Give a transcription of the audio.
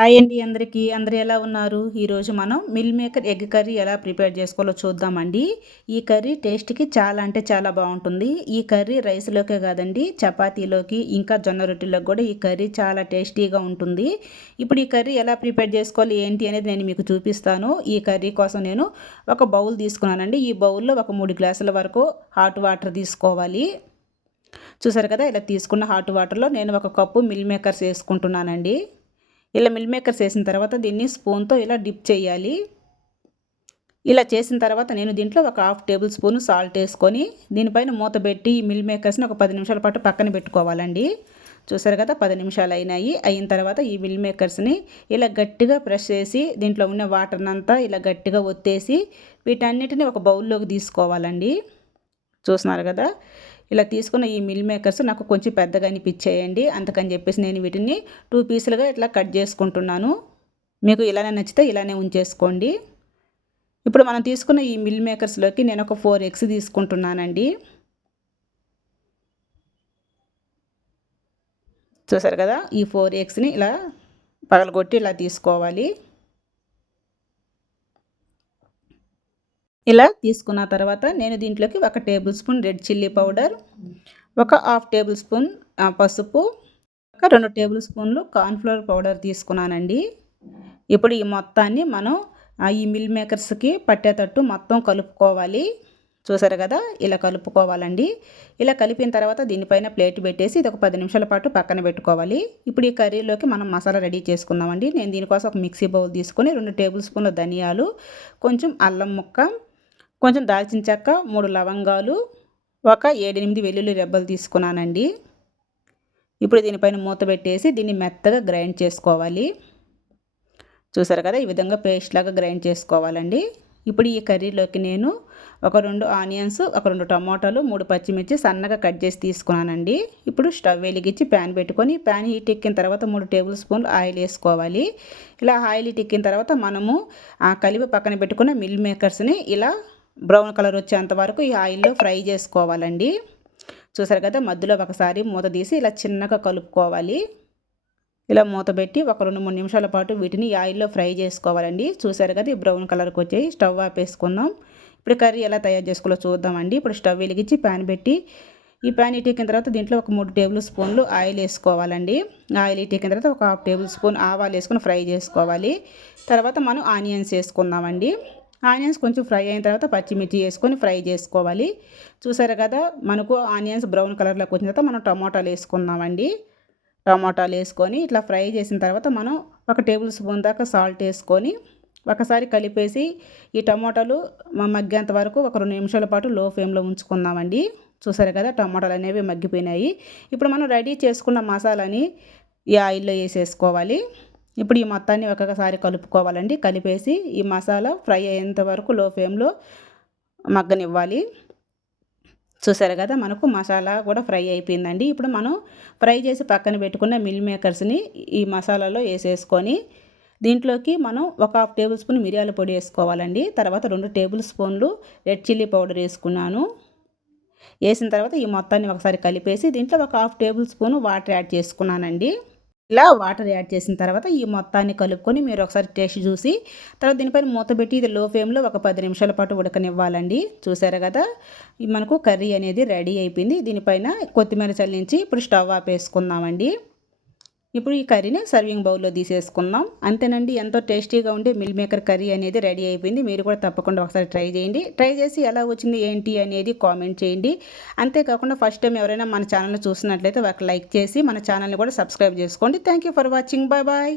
Hi అండి అందరికీ అందరు ఎలా ఉన్నారు? ఈరోజు మనం మిల్ మేకర్ ఎగ్ కర్రీ ఎలా ప్రిపేర్ చేసుకోవాలో చూద్దామండి. ఈ కర్రీ టేస్ట్కి చాలా అంటే చాలా బాగుంటుంది. ఈ కర్రీ రైస్లోకే కాదండి చపాతీలోకి ఇంకా జొన్న రొట్టెలోకి కూడా ఈ కర్రీ చాలా టేస్టీగా ఉంటుంది. ఇప్పుడు ఈ కర్రీ ఎలా ప్రిపేర్ చేసుకోవాలి ఏంటి అనేది నేను మీకు చూపిస్తాను. ఈ కర్రీ కోసం నేను ఒక బౌల్ తీసుకున్నానండి. ఈ బౌల్లో ఒక మూడు గ్లాసుల వరకు హాట్ వాటర్ తీసుకోవాలి. చూసారు కదా ఇలా తీసుకున్న హాట్ వాటర్లో నేను ఒక కప్పు మిల్ మేకర్స్ వేసుకుంటున్నానండి. ఇలా మిల్ మేకర్స్ వేసిన తర్వాత దీన్ని స్పూన్తో ఇలా డిప్ చేయాలి. ఇలా చేసిన తర్వాత నేను దీంట్లో ఒక హాఫ్ టేబుల్ స్పూన్ సాల్ట్ వేసుకొని దీనిపైన మూత పెట్టి ఈ మిల్ మేకర్స్ని ఒక పది నిమిషాల పాటు పక్కన పెట్టుకోవాలండి. చూసారు కదా పది నిమిషాలు అయినాయి. అయిన తర్వాత ఈ మిల్ మేకర్స్ని ఇలా గట్టిగా ప్రెస్ చేసి దీంట్లో ఉన్న వాటర్నంతా ఇలా గట్టిగా ఒత్తేసి వీటన్నిటిని ఒక బౌల్లోకి తీసుకోవాలండి. చూస్తున్నారు కదా ఇలా తీసుకున్న ఈ మిల్ మేకర్స్ నాకు కొంచెం పెద్దగా అనిపించేయండి. అందుకని చెప్పేసి నేను వీటిని టూ పీసులుగా ఇట్లా కట్ చేసుకుంటున్నాను. మీకు ఇలానే నచ్చితే ఇలానే ఉంచేసుకోండి. ఇప్పుడు మనం తీసుకున్న ఈ మిల్ మేకర్స్లోకి నేను ఒక ఫోర్ ఎగ్స్ తీసుకుంటున్నానండి. చూసారు కదా? ఈ ఫోర్ ఎగ్స్ని ఇలా పగలగొట్టి ఇలా తీసుకోవాలి. ఇలా తీసుకున్న తర్వాత నేను దీంట్లోకి ఒక tablespoon red chilli powder ఒక హాఫ్ టేబుల్ స్పూన్ పసుపు ఒక రెండు టేబుల్ స్పూన్లు కార్న్ఫ్లవర్ పౌడర్ తీసుకున్నానండి. ఇప్పుడు ఈ మొత్తాన్ని మనం ఈ మిల్ మేకర్స్కి పట్టేటట్టు మొత్తం కలుపుకోవాలి. చూసారు కదా ఇలా కలుపుకోవాలండి. ఇలా కలిపిన తర్వాత దీనిపైన ప్లేట్ పెట్టేసి ఇది ఒక పది నిమిషాల పాటు పక్కన పెట్టుకోవాలి. ఇప్పుడు ఈ కర్రీలోకి మనం మసాలా రెడీ చేసుకుందామండి. నేను దీనికోసం ఒక మిక్సీ బౌల్ తీసుకొని రెండు టేబుల్ స్పూన్ల ధనియాలు కొంచెం అల్లం ముక్క కొంచెం దాల్చిన చెక్క మూడు లవంగాలు ఒక ఏడెనిమిది వెల్లుల్లి రెబ్బలు తీసుకున్నానండి. ఇప్పుడు దీనిపైన మూత పెట్టేసి దీన్ని మెత్తగా గ్రైండ్ చేసుకోవాలి. చూసారు కదా ఈ విధంగా పేస్ట్ లాగా గ్రైండ్ చేసుకోవాలండి. ఇప్పుడు ఈ కర్రీలోకి నేను ఒక రెండు ఆనియన్స్ ఒక రెండు టమాటాలు మూడు పచ్చిమిర్చి సన్నగా కట్ చేసి తీసుకున్నానండి. ఇప్పుడు స్టవ్ వెలిగించి ప్యాన్ పెట్టుకొని ప్యాన్ హీట్ ఎక్కిన తర్వాత మూడు టేబుల్ స్పూన్లు ఆయిల్ వేసుకోవాలి. ఇలా ఆయిల్ హీట్ ఎక్కిన తర్వాత మనము ఆ కలిపి పక్కన పెట్టుకున్న మిల్ మేకర్స్ని ఇలా బ్రౌన్ కలర్ వచ్చేంత వరకు ఈ ఆయిల్లో ఫ్రై చేసుకోవాలండి. చూసారు కదా మధ్యలో ఒకసారి మూత తీసి ఇలా చిన్నగా కలుపుకోవాలి. ఇలా మూత పెట్టి ఒక రెండు మూడు నిమిషాల పాటు వీటిని ఆయిల్లో ఫ్రై చేసుకోవాలండి. చూసారు కదా ఈ బ్రౌన్ కలర్కి వచ్చాయి స్టవ్ ఆపేసుకుందాం. ఇప్పుడు కర్రీ ఎలా తయారు చేసుకోవాలో చూద్దామండి. ఇప్పుడు స్టవ్ వెలిగించి ప్యాన్ పెట్టి ఈ ప్యాన్ ఇటీకిన తర్వాత దీంట్లో ఒక మూడు టేబుల్ స్పూన్లు ఆయిల్ వేసుకోవాలండి. ఆయిల్ ఇటీకిన తర్వాత ఒక హాఫ్ టేబుల్ స్పూన్ ఆవాలు వేసుకొని ఫ్రై చేసుకోవాలి. తర్వాత మనం ఆనియన్స్ వేసుకుందామండి. ఆనియన్స్ కొంచెం ఫ్రై అయిన తర్వాత పచ్చిమిర్చి వేసుకొని ఫ్రై చేసుకోవాలి. చూసారు కదా మనకు ఆనియన్స్ బ్రౌన్ కలర్లోకి వచ్చిన తర్వాత మనం టమాటాలు వేసుకున్నామండి. టమాటాలు వేసుకొని ఇట్లా ఫ్రై చేసిన తర్వాత మనం ఒక టేబుల్ స్పూన్ దాకా సాల్ట్ వేసుకొని ఒకసారి కలిపేసి ఈ టమాటాలు మగ్గేంత వరకు ఒక రెండు నిమిషాల పాటు లో ఫ్లేమ్లో ఉంచుకుందామండి. చూసారు కదా టమాటాలు అనేవి మగ్గిపోయినాయి. ఇప్పుడు మనం రెడీ చేసుకున్న మసాలాని ఈ ఆయిల్లో వేసేసుకోవాలి. ఇప్పుడు ఈ మొత్తాన్ని ఒక్కొక్కసారి కలుపుకోవాలండి. కలిపేసి ఈ మసాలా ఫ్రై అయ్యేంత వరకు లో ఫ్లేమ్లో మగ్గనివ్వాలి. చూసారు కదా మనకు మసాలా కూడా ఫ్రై అయిపోయిందండి. ఇప్పుడు మనం ఫ్రై చేసి పక్కన పెట్టుకున్న మిల్ మేకర్స్ని ఈ మసాలాలో వేసేసుకొని దీంట్లోకి మనం ఒక హాఫ్ టేబుల్ స్పూన్ మిరియాల పొడి వేసుకోవాలండి. తర్వాత రెండు టేబుల్ స్పూన్లు రెడ్ చిల్లీ పౌడర్ వేసుకున్నాను. వేసిన తర్వాత ఈ మొత్తాన్ని ఒకసారి కలిపేసి దీంట్లో ఒక half tablespoon water add చేసుకున్నానండి. ఇలా వాటర్ యాడ్ చేసిన తర్వాత ఈ మొత్తాన్ని కలుపుకొని మీరు ఒకసారి టేస్ట్ చూసి తర్వాత దీనిపైన మూత పెట్టి ఇది లో ఫ్లేమ్లో ఒక పది నిమిషాల పాటు ఉడకనివ్వాలండి. చూసారు కదా? మనకు కర్రీ అనేది రెడీ అయిపోయింది. దీనిపైన కొత్తిమీర చల్లించి ఇప్పుడు స్టవ్ ఆపేసుకుందామండి. ఇప్పుడు ఈ కర్రీని సర్వింగ్ బౌల్లో తీసేసుకుందాం. అంతేనండి ఎంతో టేస్టీగా ఉండే మిల్ మేకర్ కర్రీ అనేది రెడీ అయిపోయింది. మీరు కూడా తప్పకుండా ఒకసారి ట్రై చేయండి. ట్రై చేసి ఎలా వచ్చింది ఏంటి అనేది కామెంట్ చేయండి. అంతేకాకుండా ఫస్ట్ టైం ఎవరైనా మన ఛానల్ చూసినట్లయితే ఒక లైక్ చేసి మన ఛానల్ని కూడా సబ్స్క్రైబ్ చేసుకోండి. Thank for watching. Bye bye.